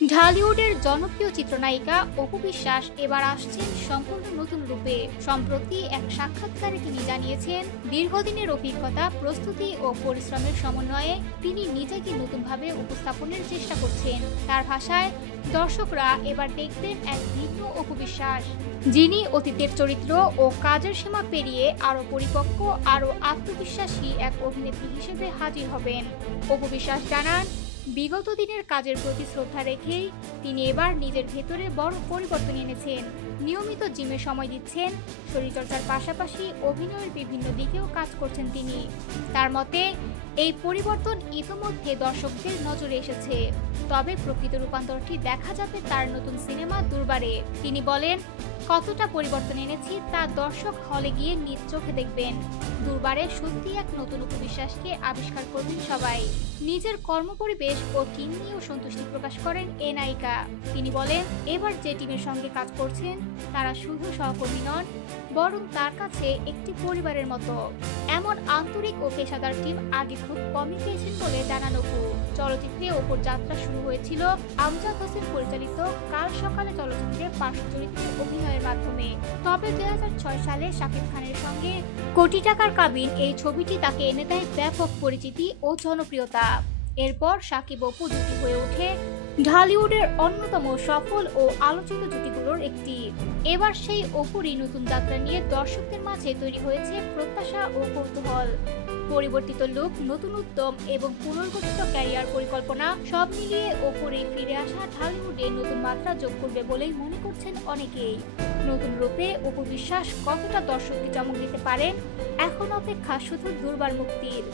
ঢালিউডের জনপ্রিয় চিত্রনায়িকা অপু বিশ্বাস এবার আসছেন সম্পূর্ণ নতুন রূপে। সম্প্রতি এক সাক্ষাৎকারে তিনি জানিয়েছেন, দীর্ঘদিনের অভিজ্ঞতা, প্রস্তুতি ও পরিশ্রমের সমন্বয়ে তিনি নিজেকে নতুনভাবে উপস্থাপনের চেষ্টা করছেন। তার ভাষায়, দর্শকরা এবার দেখবেন এক ভিন্ন অপু বিশ্বাস, যিনি অতীতের চরিত্র ও কাজের সীমা পেরিয়ে আরও পরিপক্ক, আরও আত্মবিশ্বাসী এক অভিনেত্রী হিসেবে হাজির হবেন। অপু বিশ্বাস জানান, বিগত দিনের কাজের প্রতি শ্রদ্ধা রেখেই তিনি এবার নিজের ভেতরে বড় পরিবর্তন এনেছেন। নিয়মিত জিমে সময় দিচ্ছেন, শরীরচর্চার পাশাপাশি অভিনয়ের বিভিন্ন দিকেও কাজ করছেন তিনি। তার মতে, এই পরিবর্তন ইতোমধ্যে দর্শকদের নজরে এসেছে, তবে প্রকৃত রূপান্তরটি দেখা যাবে তার নতুন সিনেমা দুর্বারে। তিনি বলেন, কতটা পরিবর্তন এনেছি তা দর্শক হলে গিয়ে নিজ চোখে দেখবেন। দুর্বারে সত্যি এক নতুন অপু বিশ্বাসকে আবিষ্কার করবেন সবাই। নিজের কর্মপরিবেশ ও টিম নিয়েও সন্তুষ্টি প্রকাশ করেন এ নায়িকা। তিনি বলেন, এবার যে টিমের সঙ্গে কাজ করছেন তারা শুধু সহকর্মী নন, বরং তার কাছে একটি পরিবারের মতো। এমন আন্তরিক ও পেশাদার টিম আগে খুব কমই পেয়েছেন বলে জানান অপু। চলচ্চিত্রে অপুর যাত্রা শুরু হয়েছিল আমজাদ হোসেন পরিচালিত কাল সকালে চলচ্চিত্রে পার্শ্ব চরিত্রে অভিনয়ের মাধ্যমে। তবে 2006 সালে শাকিব খানের সঙ্গে কোটি টাকার কাবিন এই ছবিটি তাকে এনে দেয় ব্যাপক পরিচিতি ও জনপ্রিয়তা। এরপর শাকিব অপু জুটি হয়ে ওঠে ঢালিউডের অন্যতম সফল ও আলোচিত জুটিগুলোর একটি। এবার সেই অপুরই নতুন যাত্রা নিয়ে দর্শকদের মাঝে তৈরি হয়েছে প্রত্যাশা ও কৌতূহল। পরিবর্তিত লুক, নতুন উদ্যম এবং পুনর্গঠিত ক্যারিয়ার পরিকল্পনা সব মিলিয়ে অপুর এই ফিরে আসা ঢালিউডে নতুন মাত্রা যোগ করবে বলেই মনে করছেন অনেকেই। নতুন রূপে অপু বিশ্বাস কতটা দর্শককে চমক দিতে পারেন, এখন অপেক্ষা শুধু দুর্বার মুক্তির।